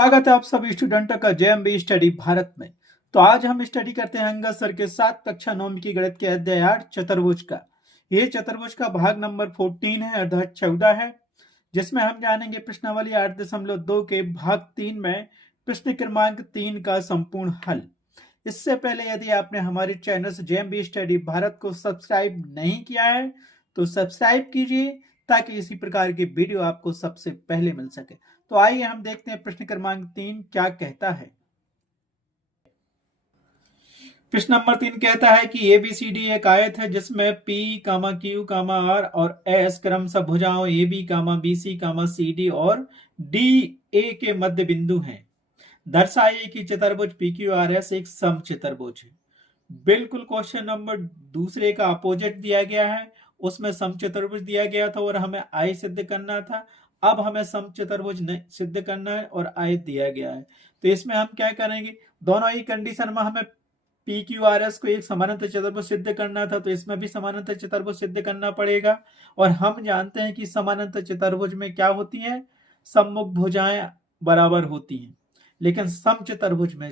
स्वागत है आप सभी स्टूडेंटों का जेएमबी स्टडी भारत में। तो आज हम स्टडी करते हैं अंगद सर के 7 कक्षा 9 की गणित के अध्याय 8 चतुर्भुज का। ये चतुर्भुज का भाग नंबर 14 है अर्थात 14 है, जिसमें हम जानेंगे प्रश्नावली 8.2 के भाग 3 में प्रश्न क्रमांक 3 का संपूर्ण हल। इससे पहले यदि आपने हमारे चैनल से जेएमबी स्टडी भारत को सब्सक्राइब नहीं किया है तो सब्सक्राइब कीजिए ताकि इसी प्रकार की वीडियो आपको सबसे पहले मिल सके। तो आइए हम देखते हैं प्रश्न क्रमांक 3 क्या कहता है। प्रश्न नंबर 3 कहता है कि ABCD एक आयत है जिसमें P, Q, R और S क्रमशः भुजाओं AB, BC, CD और DA के मध्य बिंदु हैं। दर्शाइए कि चतुर्भुज PQRS एक समचतुर्भुज है। बिल्कुल क्वेश्चन नंबर दूसरे का अपोजिट दिया गया है, उसमें समचतुर्भुज दिया गया था और हमें आय सिद्ध करना था। अब हमें समचतुर्भुज सिद्ध करना है और आयत दिया गया है। तो इसमें हम क्या करेंगे, दोनों ही कंडीशन में हमें PQRS को एक समानांतर चतुर्भुज सिद्ध करना था, तो इसमें भी समानांतर चतुर्भुज सिद्ध करना पड़ेगा। और हम जानते हैं कि समानांतर चतुर्भुज में क्या होती है, सम्मुख भुजाएं बराबर होती हैं, लेकिन समचतुर्भुज में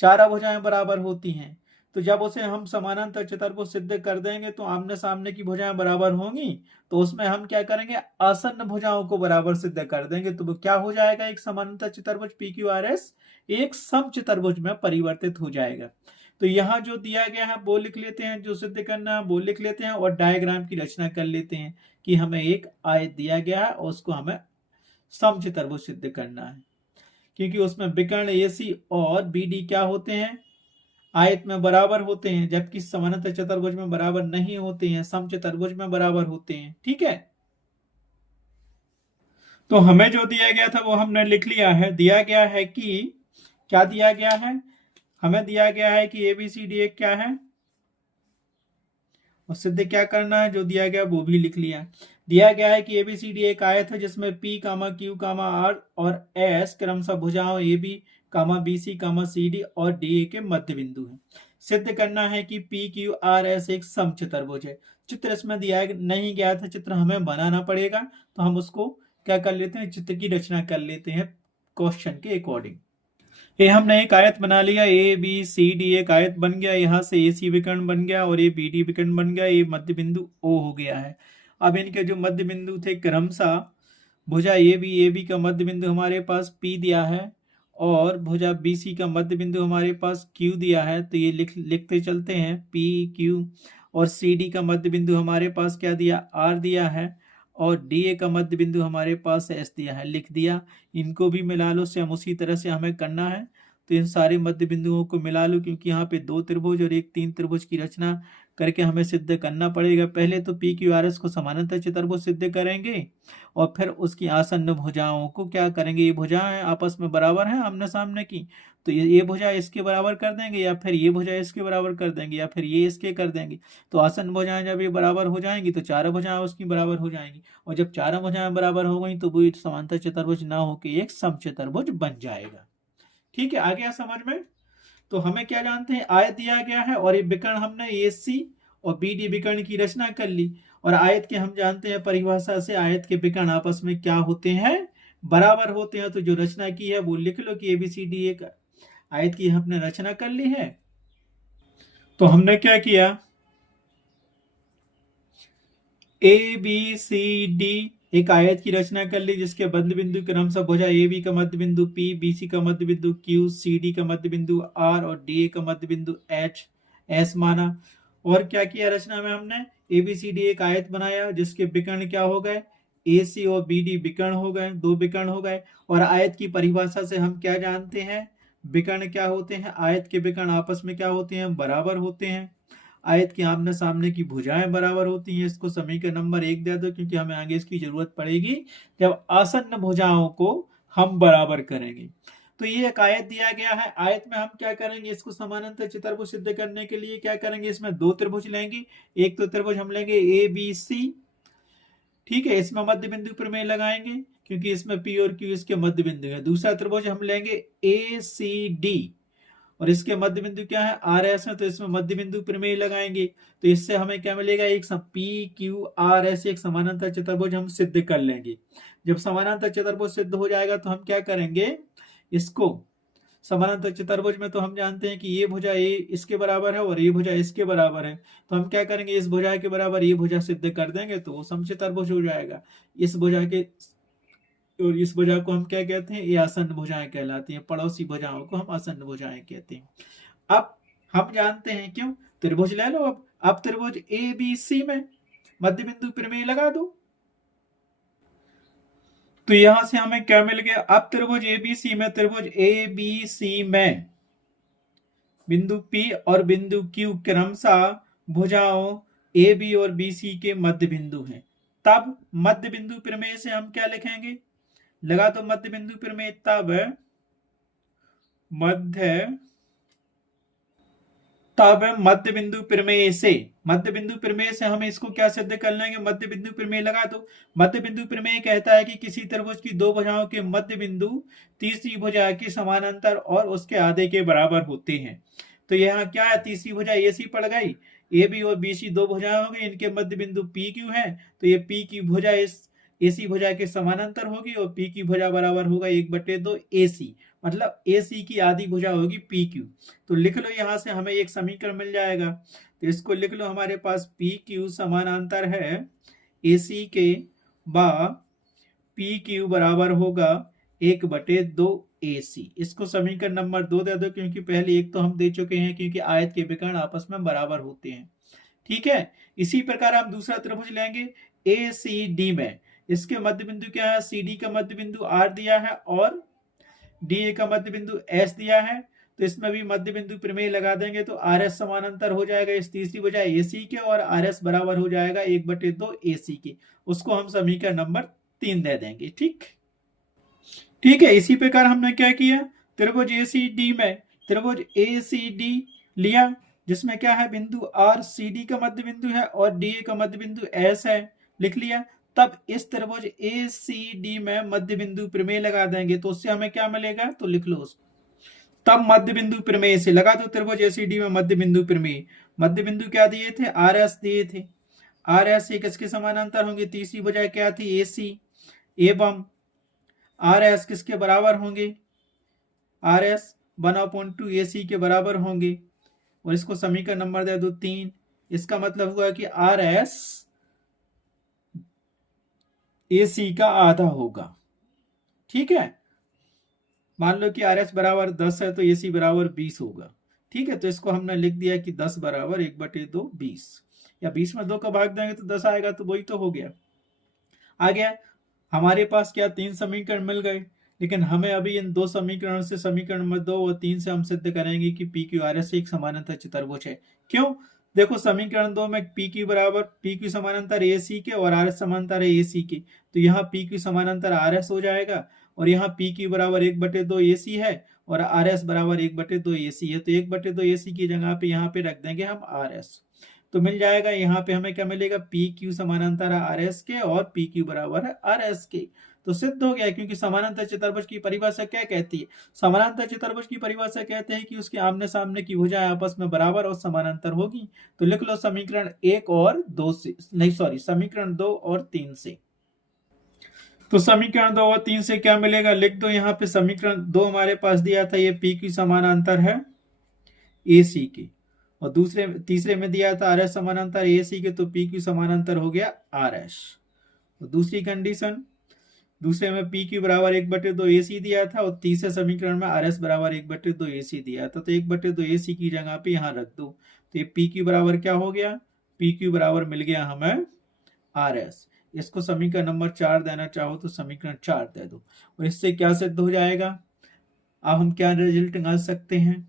चारों भुजाएं बराबर होती हैं। तो जब उसे हम समानांतर चतुर्भुज सिद्ध कर देंगे तो आमने सामने की भुजाएं बराबर होंगी, तो उसमें हम क्या करेंगे, आसन्न भुजाओं को बराबर सिद्ध कर देंगे। तो वो क्या हो जाएगा, एक समानांतर चतुर्भुज PQRS एक समचतुर्भुज में परिवर्तित हो जाएगा। तो यहाँ जो दिया गया है वो लिख लेते हैं, जो सिद्ध करना है वो लिख लेते हैं और डायग्राम की रचना कर लेते हैं कि हमें एक आयत दिया गया है और उसको हमें समचतुर्भुज सिद्ध करना है, क्योंकि उसमें विकर्ण AC और BD क्या होते हैं, आयत में बराबर होते हैं, जबकि समानांतर चतुर्भुज में बराबर नहीं होते हैं, समचतुर्भुज में बराबर होते हैं। ठीक है, तो हमें जो दिया गया था वो हमने लिख लिया है। दिया गया है कि क्या दिया गया है, हमें दिया गया है कि ABCD एक क्या है और सिद्ध क्या करना है, जो दिया गया वो भी लिख लिया। दिया गया है कि ABCD एक आयत है जिसमें P, Q, R और S क्रमशः भुजाओं AB, BC, CD और DA के मध्य बिंदु है। सिद्ध करना है कि PQRS एक समचतुर्भुज है। चित्र इसमें दिया नहीं गया था, चित्र हमें बनाना पड़ेगा, तो हम उसको क्या कर लेते हैं, चित्र की रचना कर लेते हैं क्वेश्चन के अकॉर्डिंग। ये हमने एक आयत बना लिया, ABCD एक आयत बन गया, यहाँ से AC विकर्ण बन गया और ये BD विकर्ण बन गया, ये मध्य बिंदु O हो गया है। अब इनके जो मध्य बिंदु थे क्रमशः भुजा AB का मध्य बिंदु हमारे पास P दिया है और भुजा BC का मध्य बिंदु हमारे पास Q दिया है। तो ये लिखते चलते हैं PQ, और CD का मध्य बिंदु हमारे पास क्या दिया, R दिया है, और DA का मध्य बिंदु हमारे पास S दिया है, लिख दिया। इनको भी मिला लो, सेम उसी तरह से हमें करना है। तो इन सारे मध्य बिंदुओं को मिला लो, क्योंकि यहाँ पे 2 त्रिभुज और एक 3 त्रिभुज की रचना करके हमें सिद्ध करना पड़ेगा। पहले तो PQRS को समानांतर चतुर्भुज सिद्ध करेंगे और फिर उसकी आसन्न भुजाओं को क्या करेंगे, ये भुजाएं आपस में बराबर हैं आमने सामने की, तो ये भुजा इसके बराबर कर देंगे, या फिर ये भुजा इसके बराबर कर देंगे, या फिर ये इसके कर देंगे। तो आसन्न भुजाएं जब ये बराबर हो जाएंगी तो चारों भुजाएं उसकी बराबर हो जाएंगी, और जब चारों भुजाएं बराबर हो गई तो वो समांतर चतुर्भुज ना होकर एक समचतुर्भुज बन जाएगा। ठीक है, आ गया समझ में। तो हमें क्या जानते हैं, आयत दिया गया है और ये विकर्ण हमने AC और BD विकर्ण की रचना कर ली, और आयत के हम जानते हैं परिभाषा से, आयत के विकर्ण आपस में क्या होते हैं, बराबर होते हैं। तो जो रचना की है वो लिख लो कि ABCD एक आयत की हमने रचना कर ली है। तो हमने क्या किया, ABCD एक आयत की रचना कर ली जिसके मध्य बिंदु क्रमशः भुजा AB का मध्य बिंदु P, BC का मध्य बिंदु Q, CD का मध्य बिंदु R और DA का मध्य बिंदु S माना। और क्या किया रचना में हमने, ABCD एक आयत बनाया जिसके विकर्ण क्या हो गए, AC और BD विकर्ण हो गए, 2 विकर्ण हो गए। और आयत की परिभाषा से हम क्या जानते हैं, विकर्ण क्या होते हैं, आयत के विकर्ण आपस में क्या होते हैं, बराबर होते हैं। आयत के आमने सामने की भुजाएं बराबर होती हैं। इसको समीकरण नंबर 1 दे दो, क्योंकि हमें आगे इसकी जरूरत पड़ेगी जब आसन्न भुजाओं को हम बराबर करेंगे। तो ये एक आयत दिया गया है, आयत में हम क्या करेंगे, इसको समानांतर चतुर्भुज सिद्ध करने के लिए क्या करेंगे, इसमें 2 त्रिभुज लेंगे। एक तो त्रिभुज हम लेंगे ABC, ठीक है, इसमें मध्य बिंदु प्रमेय लगाएंगे क्योंकि इसमें P और Q इसके मध्य बिंदु है। दूसरा त्रिभुज हम लेंगे ACD और इसके मध्य बिंदु क्या है, RS है, तो इसमें मध्य बिंदु प्रमेय लगाएंगे। तो इससे हमें क्या मिलेगा, एक PQRS एक समानांतर चतुर्भुज हम सिद्ध कर लेंगे। जब समानांतर चतुर्भुज सिद्ध हो जाएगा तो हम क्या करेंगे, इसको समानांतर चतुर्भुज में तो हम जानते हैं कि ये भुजा ए इसके बराबर है और ये भुजा इसके बराबर है, तो हम क्या करेंगे, इस भुजा के बराबर ये भुजा सिद्ध कर देंगे तो वो समचतुर्भुज हो जाएगा। इस भुजा के और इस भुजा को हम क्या कहते हैं, ये आसन्न भुजाएं कहलाती हैं, पड़ोसी भुजाओं को हम आसन्न भुजाएं कहते हैं। अब हम जानते हैं क्यों, त्रिभुज ले लो। अब त्रिभुज ए बी सी में मध्य बिंदु प्रमेय लगा दो, तो यहां से हमें क्या मिल गया, अब त्रिभुज एबीसी में, त्रिभुज एबीसी में बिंदु P और बिंदु Q क्रमशः भुजाओं ए बी और बी सी के मध्य बिंदु हैं। तब मध्य बिंदु प्रमेय से हम क्या लिखेंगे, लगा दो मध्य बिंदु प्रमेय। तब मध्य बिंदु प्रमेय से हम इसको क्या सिद्ध कर लेंगे, मध्य बिंदु प्रमेय लगा दो। मध्य बिंदु प्रमेय कहता है कि किसी त्रिभुज की दो भुजाओं के मध्य बिंदु तीसरी भुजा के समानांतर और उसके आधे के बराबर होते हैं। तो यहाँ क्या है, तीसरी भुजा ए सी पड़ गई, ए बी और बी सी दो भुजाएं हो गई, इनके मध्य बिंदु पी क्यू है, तो ये पी की भुजा इस एसी भुजा के समानांतर होगी और पी की भुजा बराबर होगा 1/2 एसी, मतलब एसी की आधी भुजा होगी पी क्यू। तो लिख लो, यहां से हमें एक समीकरण मिल जाएगा, तो इसको लिख लो, हमारे पास पी क्यू समानांतर है एसी के बा पी क्यू बराबर होगा 1/2 एसी। इसको समीकरण नंबर 2 दे दो, क्योंकि पहले एक तो हम दे चुके हैं, क्योंकि आयत के विकर्ण आपस में बराबर होते हैं। ठीक है, इसी प्रकार हम दूसरा त्रिभुज लेंगे ए सी डी में, इसके मध्य बिंदु क्या है, सी डी का मध्य बिंदु आर दिया है और डी ए का मध्य बिंदु एस दिया है, तो इसमें भी मध्य बिंदु प्रमेय लगा देंगे तो आर एस समानांतर हो जाएगा इस तीसरी भुजा ए सी के, और आर एस बराबर हो जाएगा 1/2 ए सी के। उसको हम समीकरण नंबर 3 दे देंगे। ठीक है, इसी प्रकार हमने क्या किया, त्रिभुज ए सी डी में त्रिभुज ए सी डी लिया, जिसमें क्या है, बिंदु आर सी डी का मध्य बिंदु है और डी ए का मध्य बिंदु एस है, लिख लिया। तब इस त्रिभुज ए सी डी में मध्य बिंदु प्रमेय लगा देंगे, तो उससे हमें क्या मिलेगा, तो लिख लो उसको। तब मध्य बिंदु प्रमेय से लगा दो त्रिभुज ए सी डी में मध्य बिंदु प्रमेय। मध्य बिंदु क्या दिए थे, आर एस दिए थे, आर एस से किसके समानांतर होंगे, तीसरी भुजा क्या थी, ए सी, एवं आर एस किसके बराबर होंगे, आर एस 1/2 ए सी के बराबर होंगे, और इसको समीकरण नंबर दे दो 3। इसका मतलब हुआ कि आर एस ए सी का आधा होगा। ठीक है, मान लो कि आर एस बराबर 10 है तो ए सी बराबर 20 होगा। ठीक है, तो इसको हमने लिख दिया कि 10 बराबर 1/2 20, या 20 में 2 का भाग देंगे तो 10 आएगा, तो वही तो हो गया। आ गया हमारे पास क्या, 3 समीकरण मिल गए, लेकिन हमें अभी इन 2 समीकरणों से, समीकरण नंबर 2 और 3 से हम सिद्ध करेंगे कि पी क्यू आर एस एक समानांतर चतुर्भुज है। क्यों, देखो समीकरण 2 में पी क्यू बराबर पी क्यू समानांतर ए सी के और आर एस समानांतर है ए सी के, तो यहाँ पी क्यू समानांतर आर एस हो जाएगा, और यहाँ पी क्यू बराबर 1/2 ए सी है और आर एस बराबर 1/2 ए सी है, तो 1/2 ए सी की जगह पे यहाँ पे रख देंगे हम आर एस, तो मिल जाएगा। यहाँ पे हमें क्या मिलेगा, पी क्यू समानांतर है आर एस के और पी क्यू बराबर है आर एस के, तो सिद्ध हो गया। क्योंकि समानांतर चतुर्भुज की परिभाषा क्या कहती है, समानांतर चतुर्भुज की परिभाषा कहते हैं कि उसके आमने सामने की भुजाएं आपस में बराबर और समानांतर होगी। तो लिख लो समीकरण 1 और 2 से, नहीं सॉरी, समीकरण 2 और 3 से। तो समीकरण 2 और 3 से क्या मिलेगा, लिख दो यहाँ पे। समीकरण 2 हमारे पास दिया था, ये पी क्यू समानांतर है ए सी के, और तीसरे में दिया था आर एस समानांतर ए सी के, तो पी क्यू समानांतर हो गया आर एस। दूसरी कंडीशन, दूसरे में पी क्यू बराबर 1/2 ए सी दिया था, और तीसरे समीकरण में आर एस बराबर 1/2 ए सी दिया था, तो 1/2 ए सी की जगह पे यहाँ रख दो, तो ये पी क्यू बराबर क्या हो गया, पी क्यू बराबर मिल गया हमें आर एस। इसको समीकरण नंबर 4 देना चाहो तो समीकरण 4 दे दो, और इससे क्या सिद्ध हो जाएगा, अब हम क्या रिजल्ट निकाल सकते हैं,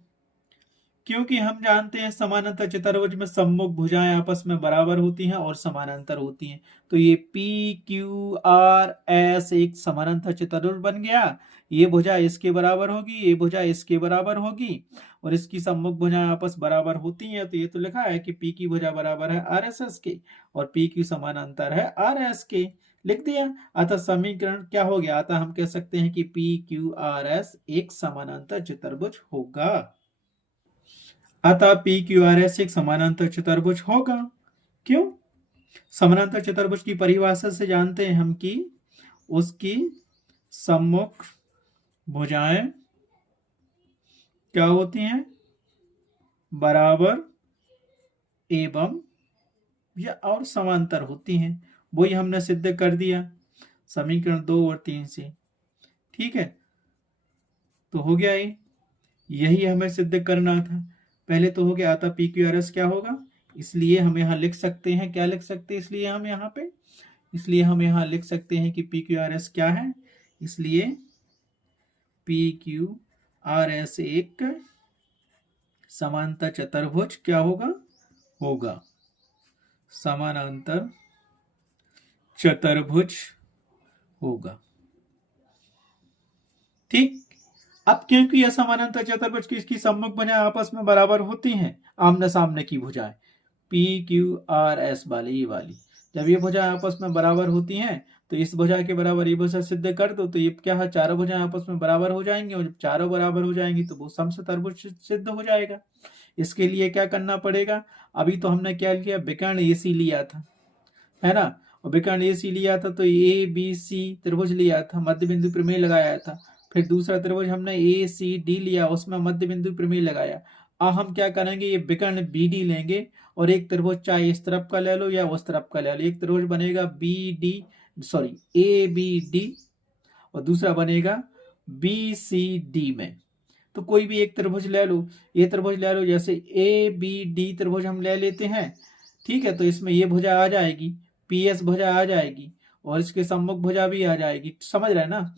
क्योंकि हम जानते हैं समानांतर चतुर्भुज में सम्मुख भुजाएं आपस में बराबर होती हैं और समानांतर होती हैं, तो ये पी क्यू आर एस एक समानांतर चतुर्भुज बन गया। ये भुजा इसके बराबर होगी, ये भुजा इसके बराबर होगी, और इसकी सम्मुख भुजाएं आपस बराबर होती हैं, तो ये तो लिखा है कि पी की भुजा बराबर है आर एस एस के और पी क्यू समानांतर है आर एस के, लिख दिया। अतः समीकरण क्या हो गया, अतः हम कह सकते हैं कि पी क्यू आर एस एक समानांतर चतुर्भुज होगा। अतः पी क्यू आर एस एक समानांतर चतुर्भुज होगा। क्यों, समानांतर चतुर्भुज की परिभाषा से जानते हैं हम कि उसकी सम्मुख भुजाएं क्या होती हैं, बराबर एवं या और समांतर होती हैं। वही हमने सिद्ध कर दिया समीकरण 2 और 3 से। ठीक है, तो हो गया ये, यही हमें सिद्ध करना था। पहले तो हो गया, आता पी क्यू आर एस क्या होगा, इसलिए हम यहाँ लिख सकते हैं, क्या लिख सकते हैं, इसलिए हम यहाँ पे, इसलिए हम यहाँ लिख सकते हैं कि पी क्यू आर एस क्या है, इसलिए पी क्यू आर एस एक समांतर चतुर्भुज क्या होगा, होगा समानांतर चतुर्भुज होगा। ठीक, अब क्योंकि यह समानांतर चतुर्भुज की इसकी सम्मुख भुजाएं आपस में बराबर होती हैं, आमने सामने की भुजाएं पी क्यू आर एस वाली, ये वाली, जब ये भुजाएं आपस में बराबर होती हैं तो इस भुजा के बराबर ये भुजा सिद्ध कर दो, तो ये क्या है, चारों भुजाएं आपस में बराबर हो जाएंगी, और जब चारों बराबर हो जाएंगी तो वो समचतुर्भुज सिद्ध हो जाएगा। इसके लिए क्या करना पड़ेगा, अभी तो हमने क्या लिया, विकर्ण एसी लिया था, है ना, और विकर्ण एसी लिया था तो ए बी सी त्रिभुज लिया था, मध्य बिंदु प्रमेय लगाया था। फिर दूसरा त्रिभुज हमने ए सी डी लिया, उसमें मध्य बिंदु प्रमेय लगाया। अब हम क्या करेंगे, ये विकर्ण बी डी लेंगे और एक त्रिभुज चाहे इस तरफ का ले लो या उस तरफ का ले लो। एक त्रिभुज बनेगा B D, sorry A B D, और दूसरा बनेगा बी सी डी में। तो कोई भी एक त्रिभुज ले लो, ये त्रिभुज ले लो, जैसे ए बी डी त्रिभुज हम ले लेते हैं। ठीक है, तो इसमें ये भुजा आ जाएगी, पी एस भुजा आ जाएगी, और इसके सम्मुख भुजा भी आ जाएगी, समझ रहे हैं ना।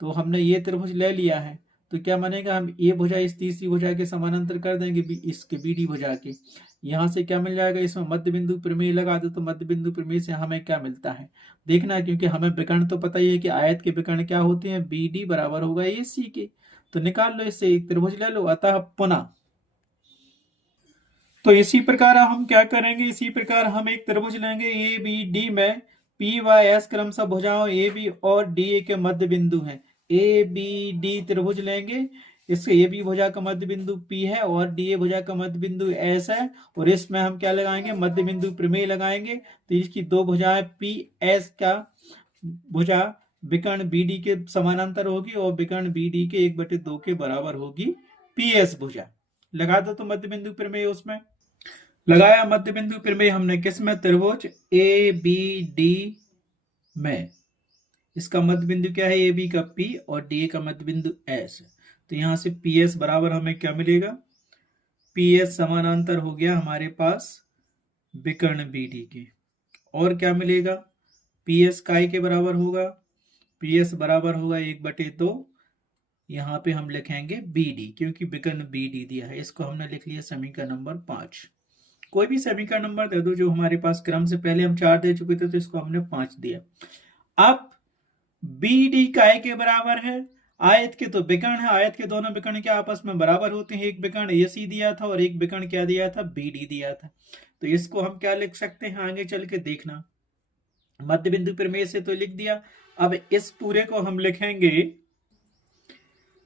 तो हमने ये त्रिभुज ले लिया है, तो क्या बनेगा, हम ये भुजा इस तीसरी भुजा के समानांतर कर देंगे, इसके बी डी भुजा के। यहाँ से क्या मिल जाएगा, इसमें मध्य बिंदु प्रमेय लगा दो, तो मध्य बिंदु प्रमेय से हमें क्या मिलता है देखना, क्योंकि हमें विकर्ण तो पता ही है कि आयत के विकर्ण क्या होते हैं, बी डी बराबर होगा ए सी के। तो निकाल लो, इससे एक त्रिभुज ले लो। अतः पुनः, तो इसी प्रकार हम क्या करेंगे, इसी प्रकार हम एक त्रिभुज लेंगे ए बी डी में पी वाई एस क्रमशः भुजाओं ए बी और डी ए के मध्य बिंदु हैं। ए बी डी त्रिभुज लेंगे, इसके ए बी भुजा का मध्य बिंदु पी है और डी ए भुजा का मध्य बिंदु एस है, और इसमें हम क्या लगाएंगे, मध्य बिंदु प्रमेय लगाएंगे। तो इसकी दो भुजाएं पी एस का भुजा विकर्ण बी डी के समानांतर होगी और विकर्ण बी डी के 1/2 के बराबर होगी पी एस भुजा। लगा दो तो मध्य बिंदु प्रमेय, उसमें लगाया मध्य बिंदु प्रमेय हमने, किस में, त्रिभुज ए बी डी में। इसका मध्य बिंदु क्या है, ए बी का पी और डी ए का मध्य बिंदु एस। तो यहां से पी एस बराबर हमें क्या मिलेगा, पी एस समानांतर हो गया हमारे पास विकर्ण बी डी के। और क्या मिलेगा, पी एस काय के बराबर होगा, पी एस बराबर होगा 1/2। यहाँ पे हम लिखेंगे बी डी, क्योंकि विकर्ण बी डी दिया है, इसको हमने लिख लिया समीकरण नंबर 5। कोई भी समीकरण नंबर दे दो, जो हमारे पास क्रम से पहले हम 4 दे चुके थे, तो इसको हमने 5 दिया। अब बी डी काय के बराबर है, आयत के तो विकर्ण है, आयत के दोनों विकर्ण के आपस में बराबर होते हैं। एक विकर्ण ए सी दिया था और एक विकर्ण क्या दिया था, बी डी दिया था। तो इसको हम क्या लिख सकते हैं, आगे चल के देखना। मध्य बिंदु प्रमेय से तो लिख दिया, अब इस पूरे को हम लिखेंगे,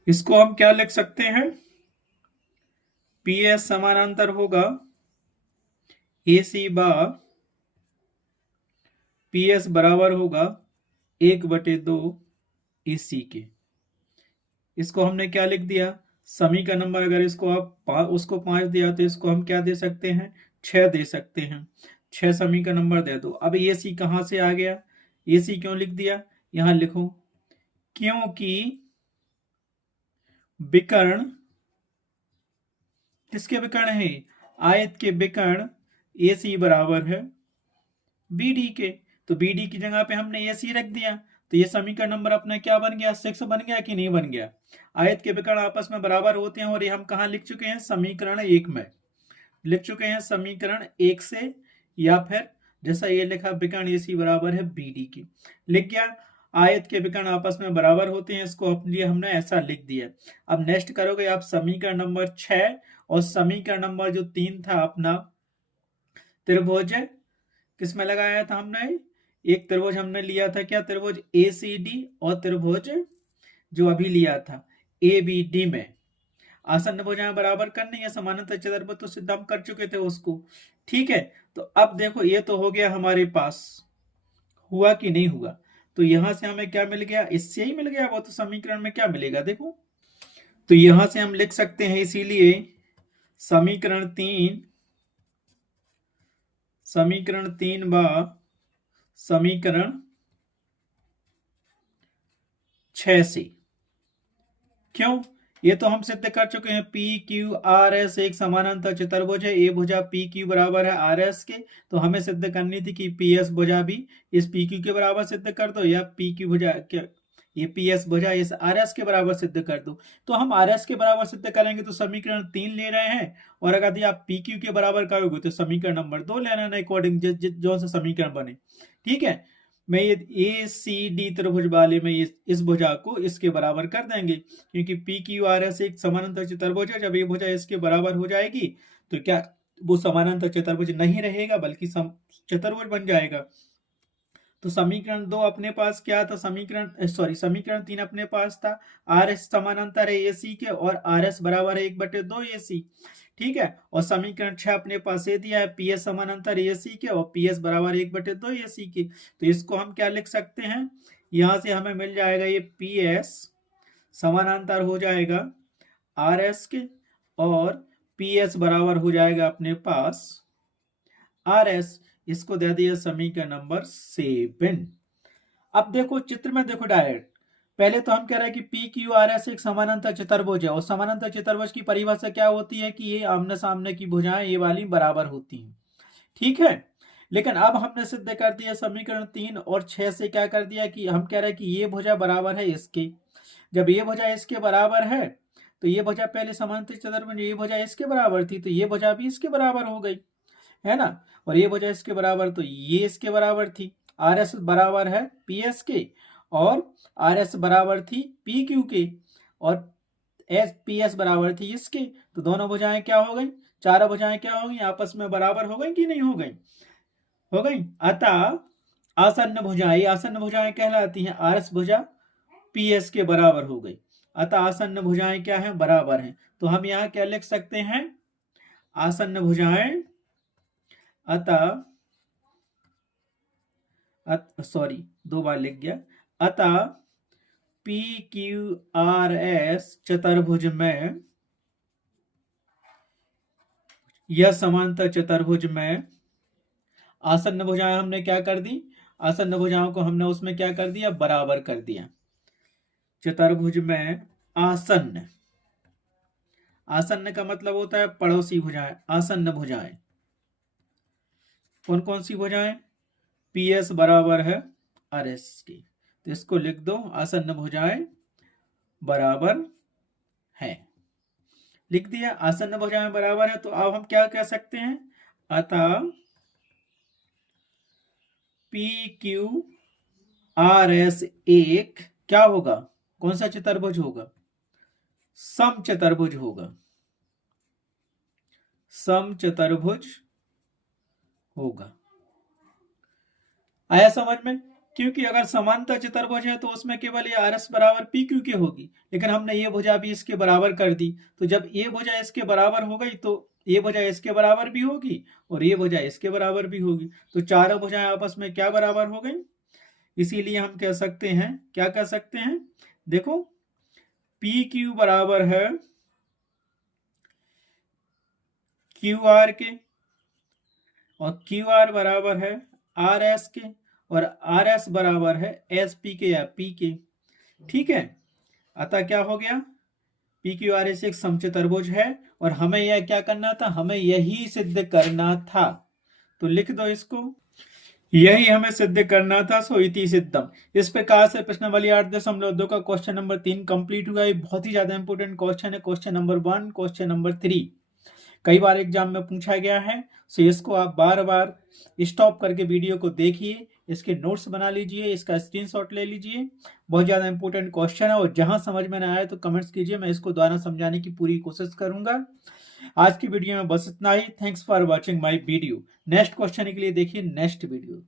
इसको हम क्या लिख सकते हैं, पी एस समानांतर होगा ए सी बा पी एस बराबर होगा 1/2 ए सी के। इसको हमने क्या लिख दिया, समीकरण नंबर, अगर इसको आप उसको 5 दिया तो इसको हम क्या दे सकते हैं, 6 दे सकते हैं। 6 समीकरण नंबर दे दो। अब ए सी कहां से आ गया, ए सी क्यों लिख दिया, यहां लिखो, क्योंकि विकर्ण किसके विकर्ण है, आयत के विकर्ण ए सी बराबर है बी डी के। तो बी डी की जगह पे हमने ए सी रख दिया, तो ये समीकरण नंबर अपना क्या बन गया, 6 बन गया कि नहीं बन गया। आयत के विकर्ण आपस में बराबर होते हैं, और ये हम कहां लिख चुके हैं, समीकरण 1 में लिख चुके हैं, समीकरण 1 से, या फिर जैसा ये लिखा विकर्ण ए सी बराबर है बी डी की, लिख गया। आयत के विकर्ण आपस में बराबर होते हैं, इसको अपने लिए हमने ऐसा लिख दिया। अब नेक्स्ट करोगे आप समीकरण नंबर 6 और समीकरण नंबर जो 3 था अपना, त्रिभुज किस में लगाया था हमने, एक त्रिभुज हमने लिया था क्या, त्रिभुज ए सी डी, और त्रिभुज जो अभी लिया था ए बी डी में। आसन्न भुजाएं बराबर करनी है, समानांतर चतुर्भुज तो सिद्ध हम कर चुके थे उसको। ठीक है, तो अब देखो ये तो हो गया हमारे पास, हुआ कि नहीं हुआ। तो यहां से हमें क्या मिल गया, इससे ही मिल गया, वो तो समीकरण में क्या मिलेगा देखो, तो यहां से हम लिख सकते हैं इसीलिए समीकरण 3 व समीकरण 6 से। क्यों? ये तो हम सिद्ध कर चुके हैं, पी क्यू आर एस एक समानांतर चतुर्भुज है, ए भुजा पी क्यू बराबर है आर एस के। तो हमें सिद्ध करनी थी कि पी एस भुजा भी इस पी क्यू के बराबर सिद्ध कर दो, या पी क्यू भुजा ये पी एस भुजा इस आर एस के बराबर सिद्ध कर दो। तो हम आर एस के बराबर सिद्ध करेंगे तो समीकरण 3 ले रहे हैं, और अगर आप पी क्यू के बराबर करोगे तो समीकरण नंबर 2 लेना है, अकॉर्डिंग जो सा समीकरण बने। ठीक है, मैं ये ए सी डी त्रिभुज वाले में इस भुजा को इसके बराबर कर देंगे, क्योंकि पी क्यू आर एस एक समानांतर चतुर्भुज है। जब ये भुजा इसके बराबर हो जाएगी तो क्या वो समानांतर चतुर्भुज नहीं रहेगा, बल्कि चतुर्भुज बन जाएगा। तो समीकरण 2 अपने पास क्या था, समीकरण 3 अपने पास था, आर एस समानांतर है ए सी के, और आर एस बराबर है 1/2 ए सी। ठीक है, और समीकरण 6 अपने पास ये दिया है, पी एस समानांतर ए सी के, और पी एस बराबर 1/2 ए सी के। तो इसको हम क्या लिख सकते हैं, यहां से हमें मिल जाएगा ये पी एस समानांतर हो जाएगा आर एस के, और पी एस बराबर हो जाएगा अपने पास आर एस। इसको दे दिया समीकरण नंबर 7। अब देखो चित्र में देखो डायरेक्ट, पहले तो हम कह रहे हैं कि पी क्यू आर एस एक समानांतर चतुर्भुज है, और समानांतर चतुर्भुज की परिभाषा क्या होती है कि ये आमने सामने की भुजाएं ये वाली बराबर होती हैं। ठीक है, लेकिन अब हमने सिद्ध कर दिया समीकरण 3 और 6 से, क्या कर दिया कि हम कह रहे हैं कि ये भुजा बराबर है इसके। जब ये भुजा इसके बराबर है तो ये भुजा पहले समानांतर चतुर्भुज, ये भुजा इसके बराबर थी, तो ये भुजा भी इसके बराबर हो गई, है ना। और ये भुजा इसके बराबर, तो ये इसके बराबर थी। आर एस बराबर है पी एस के, और आर एस बराबर थी पी क्यू के, और एस पी एस बराबर थी इसके। तो दोनों भुजाएं क्या हो गई, चारों भुजाएं क्या हो गई, आपस में बराबर हो गई कि नहीं हो गई, हो गई। अतः आसन्न भुजाएं कहलाती हैं, आर एस भुजा पी एस के बराबर हो गई। अतः आसन्न भुजाएं क्या है, बराबर हैं। तो हम यहाँ क्या लिख सकते हैं, आसन्न भुजाएं अतः सॉरी 2 बार लिख गया, अतः पी क्यू आर एस चतुर्भुज में, यह समांतर चतुर्भुज में आसन्न भुजाएं हमने क्या कर दी, आसन्न भुजाओं को हमने उसमें क्या कर दिया, बराबर कर दिया। चतुर्भुज में आसन्न, आसन्न का मतलब होता है पड़ोसी भुजाएं, आसन्न भुजाएं कौन कौन सी भुजाएं, पी एस बराबर है आर एस की। तो इसको लिख दो, आसन्न भुजाएं बराबर है, लिख दिया। आसन्न भुजाएं बराबर है, तो अब हम क्या कह सकते हैं, अतः पी क्यू आर एस एक क्या होगा, कौन सा चतुर्भुज होगा, सम चतुर्भुज होगा, सम चतुर्भुज होगा। आया समझ में? क्योंकि अगर समांतर चतुर्भुज है तो उसमें केवल ये आर एस बराबर पी क्यू के होगी, लेकिन हमने ये भुजा भी इसके बराबर कर दी। तो जब ये भुजा इसके बराबर हो गई तो ये भुजा इसके बराबर भी होगी, और ये भुजा इसके बराबर भी होगी। तो चारों भुजाएं आपस में क्या बराबर हो गई। इसीलिए हम कह सकते हैं, क्या कह सकते हैं, देखो पी क्यू बराबर है क्यू आर के, और क्यू आर बराबर है आर एस के, और आर एस बराबर है एस पी के या पी के। ठीक है, अतः क्या हो गया, पी क्यू आर एस एक समचतुर्भुज है, और हमें यह क्या करना था, हमें यही सिद्ध करना था। तो लिख दो इसको, यही हमें सिद्ध करना था, सो इति सिद्धम। इस प्रकार से प्रश्नावली 8.2 का क्वेश्चन नंबर 3 कंप्लीट हुआ। ये बहुत ही ज्यादा इंपोर्टेंट क्वेश्चन है, क्वेश्चन नंबर 1, क्वेश्चन नंबर 3 कई बार एग्जाम में पूछा गया है। सो इसको आप बार बार स्टॉप करके वीडियो को देखिए, इसके नोट्स बना लीजिए, इसका स्क्रीनशॉट ले लीजिए। बहुत ज़्यादा इंपॉर्टेंट क्वेश्चन है, और जहां समझ में ना आए तो कमेंट्स कीजिए, मैं इसको दोबारा समझाने की पूरी कोशिश करूंगा। आज की वीडियो में बस इतना ही। Thanks for watching my video. Next question के लिए देखिए नेक्स्ट वीडियो।